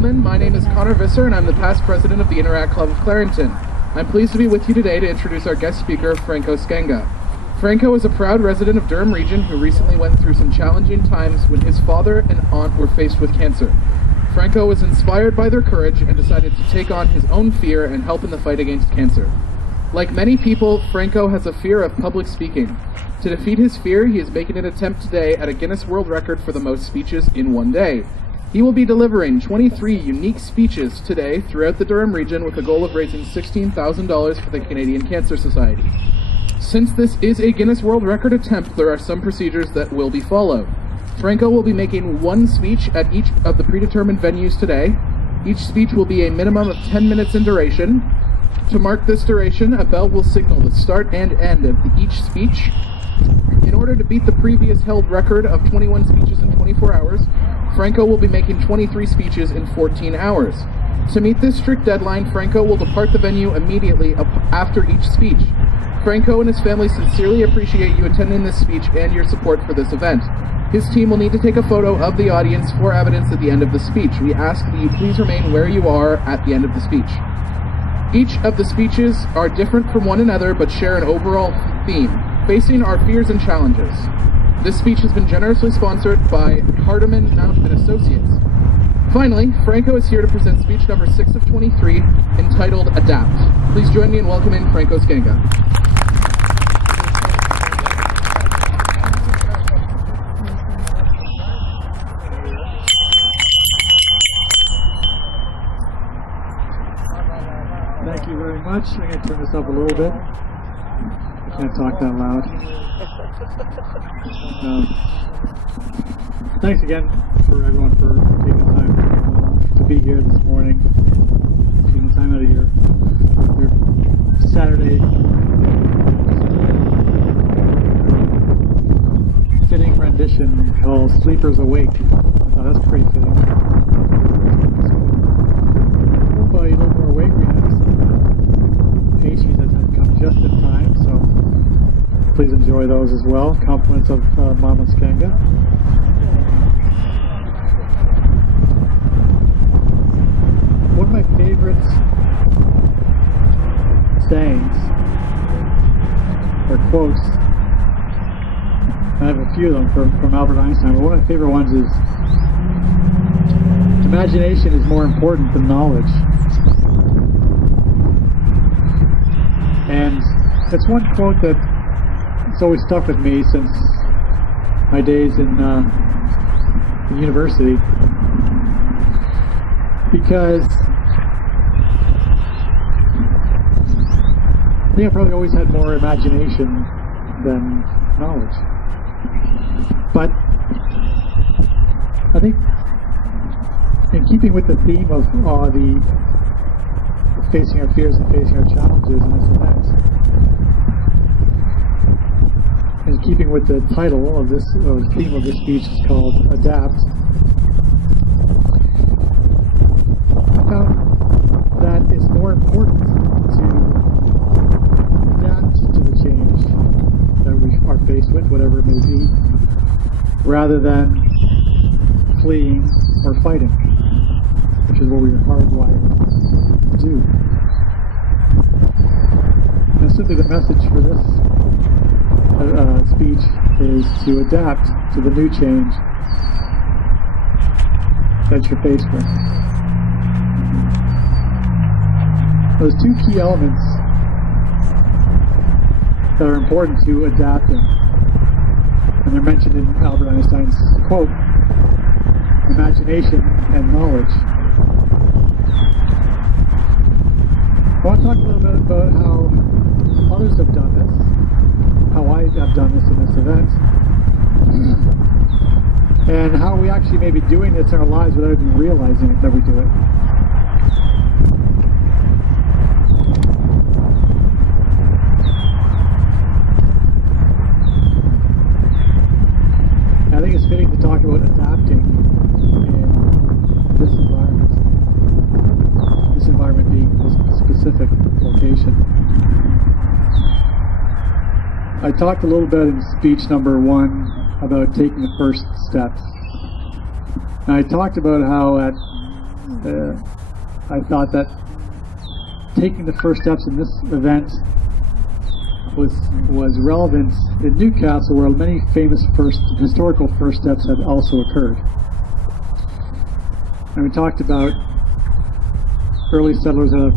gentlemen, my name is Connor Visser and I'm the past president of the Interact Club of Clarington. I'm pleased to be with you today to introduce our guest speaker, Franco Skenga. Franco is a proud resident of Durham Region who recently went through some challenging times when his father and aunt were faced with cancer. Franco was inspired by their courage and decided to take on his own fear and help in the fight against cancer. Like many people, Franco has a fear of public speaking. To defeat his fear, he is making an attempt today at a Guinness World Record for the most speeches in one day. He will be delivering 23 unique speeches today throughout the Durham region with a goal of raising $16,000 for the Canadian Cancer Society. Since this is a Guinness World Record attempt, there are some procedures that will be followed. Franco will be making one speech at each of the predetermined venues today. Each speech will be a minimum of 10 minutes in duration. To mark this duration, a bell will signal the start and end of each speech. In order to beat the previous held record of 21 speeches in 24 hours, Franco will be making 23 speeches in 14 hours. To meet this strict deadline, Franco will depart the venue immediately after each speech. Franco and his family sincerely appreciate you attending this speech and your support for this event. His team will need to take a photo of the audience for evidence at the end of the speech. We ask that you please remain where you are at the end of the speech. Each of the speeches are different from one another but share an overall theme, facing our fears and challenges. This speech has been generously sponsored by Hardiman, Mount & Associates. Finally, Franco is here to present speech number 6 of 23, entitled Adapt. Please join me in welcoming Franco Skenga. Thank you very much. I'm going to turn this up a little bit. I can't talk that loud. Thanks again for everyone for taking the time to be here this morning, taking the time out of your Saturday fitting rendition called Sleepers Awake. I thought that's pretty fitting. Hopefully a little more awake. We have some pastries that have come just in time, so please enjoy those as well. Compliments of Mama Skenga. One of my favorite sayings or quotes, I have a few of them from Albert Einstein, but one of my favorite ones is, imagination is more important than knowledge. And it's one quote that it's always stuck with me since my days in university, because I think I probably always had more imagination than knowledge. But I think in keeping with the theme of the facing our fears and facing our challenges in this event, and keeping with the title of this, or the theme of this speech is called Adapt, I found that it's more important to adapt to the change that we are faced with, whatever it may be, rather than fleeing or fighting, which is what we are hardwired to do. And simply the message for this speech is to adapt to the new change that you're faced with. There's two key elements that are important to adapting, and they're mentioned in Albert Einstein's quote: imagination and knowledge. I want to talk a little bit about how others have done this, how I have done this in this event, and how we actually may be doing this in our lives without even realizing that we do it. I think it's fitting to talk about adapting in this environment being this specific location. I talked a little bit in speech number 1 about taking the first steps. And I talked about how at I thought that taking the first steps in this event was relevant in Newcastle, where many famous historical first steps had also occurred. And we talked about early settlers that have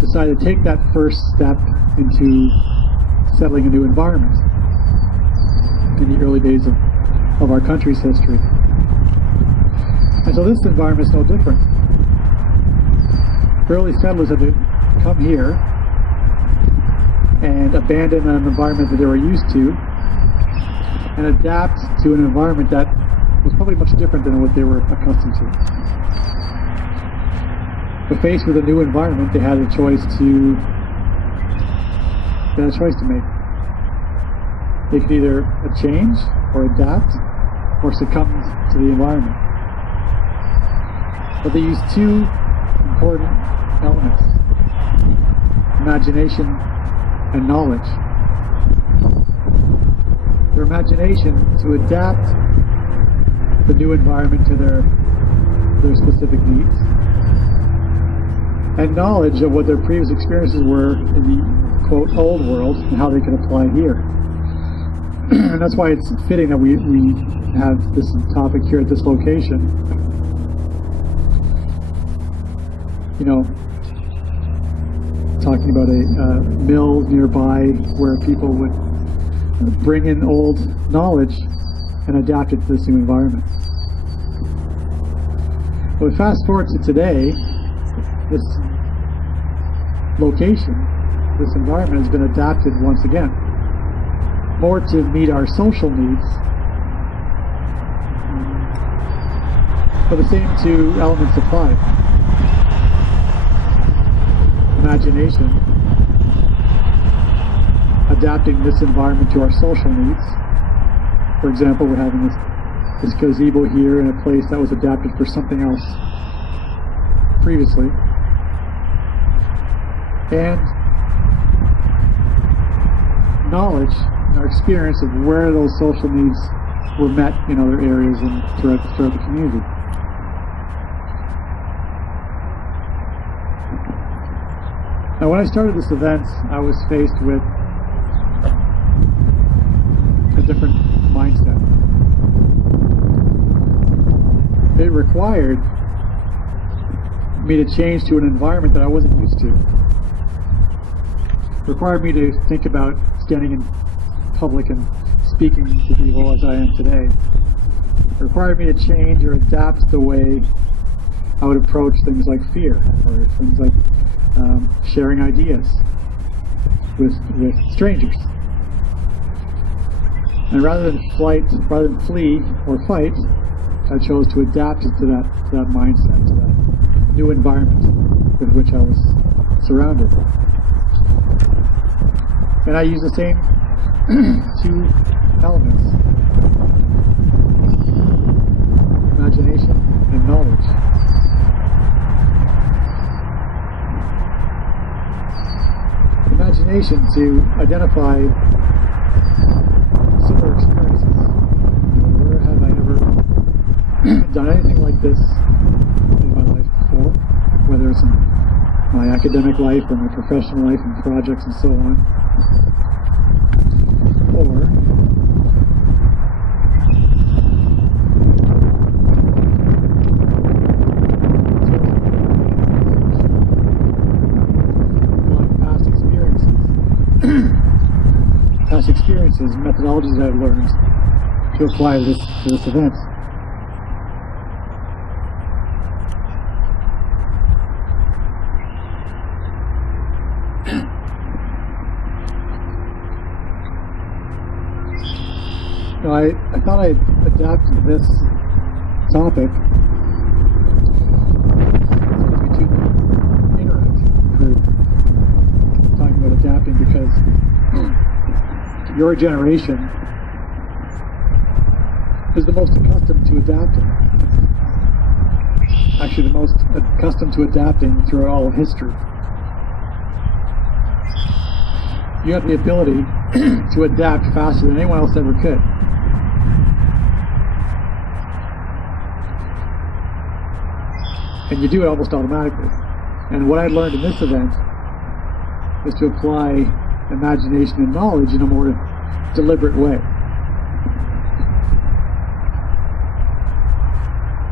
decided to take that first step into settling a new environment in the early days of our country's history. And so this environment is no different. Early settlers had to come here and abandon an environment that they were used to and adapt to an environment that was probably much different than what they were accustomed to. But faced with a new environment, they had a choice to make. They could either change or adapt or succumb to the environment. But they used two important elements: imagination and knowledge. Their imagination to adapt the new environment to their specific needs, and knowledge of what their previous experiences were in the, quote, old world and how they could apply here. And that's why it's fitting that we have this topic here at this location. You know, talking about a mill nearby where people would bring in old knowledge and adapt it to this new environment. But fast forward to today, this location, this environment has been adapted once again, more to meet our social needs, but the same two elements apply. Imagination, adapting this environment to our social needs. For example, we're having this gazebo here in a place that was adapted for something else previously. And knowledge, our experience of where those social needs were met in other areas and throughout the community. Now, when I started this event, I was faced with a different mindset. It required me to change to an environment that I wasn't used to. It required me to think about standing in public and speaking to people as I am today. It required me to change or adapt the way I would approach things like fear, or things like sharing ideas with strangers. And rather than flee or fight, I chose to adapt to that mindset, to that new environment with which I was surrounded. And I use the same two elements: imagination and knowledge. Imagination to identify similar experiences. Where have I ever done anything like this in my life before? Whether it's in my academic life or my professional life and projects and so on. Or past experiences, methodologies that I've learned to apply to this event. Now, I thought I'd adapt this topic to interact for talking about adapting, because your generation is the most accustomed to adapting. Actually, the most accustomed to adapting throughout all of history. You have the ability to adapt faster than anyone else ever could. And you do it almost automatically. And what I learned in this event is to apply imagination and knowledge in a more deliberate way.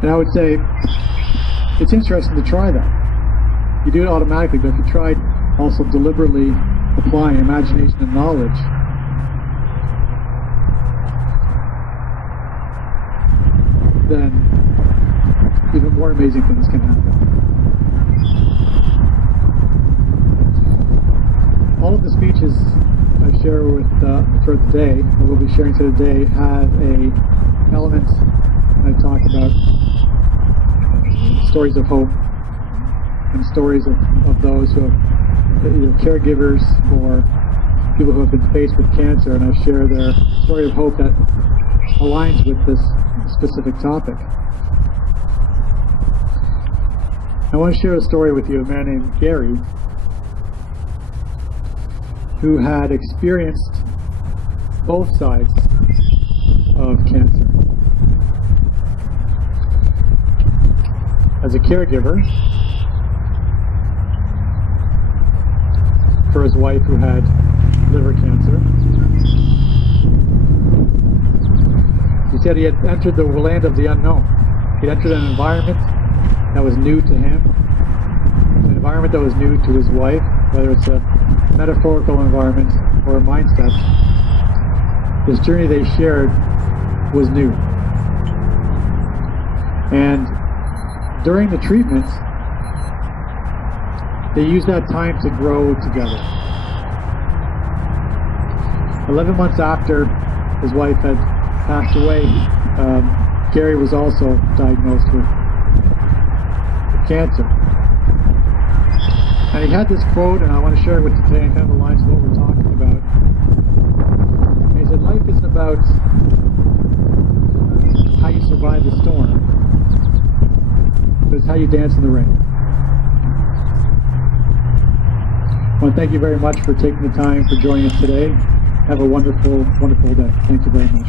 And I would say it's interesting to try that. You do it automatically, but if you tried also deliberately applying imagination and knowledge, then even more amazing things can happen. All of the speeches I share with throughout the day, I will be sharing today, have a element I talk about stories of hope and stories of those who have either caregivers or people who have been faced with cancer, and I share their story of hope that aligns with this specific topic. I want to share a story with you of a man named Gary who had experienced both sides of cancer. As a caregiver for his wife who had liver cancer, he said he had entered the land of the unknown. He entered an environment that was new to him, an environment that was new to his wife, whether it's a metaphorical environment or a mindset. This journey they shared was new. And during the treatment, they used that time to grow together. 11 months after his wife had passed away, Gary was also diagnosed with cancer. And he had this quote, and I want to share it with you today, and kind of aligns with what we're talking about. And he said, life isn't about how you survive the storm, but it's how you dance in the rain. I want to thank you very much for taking the time for joining us today. Have a wonderful, wonderful day. Thank you very much.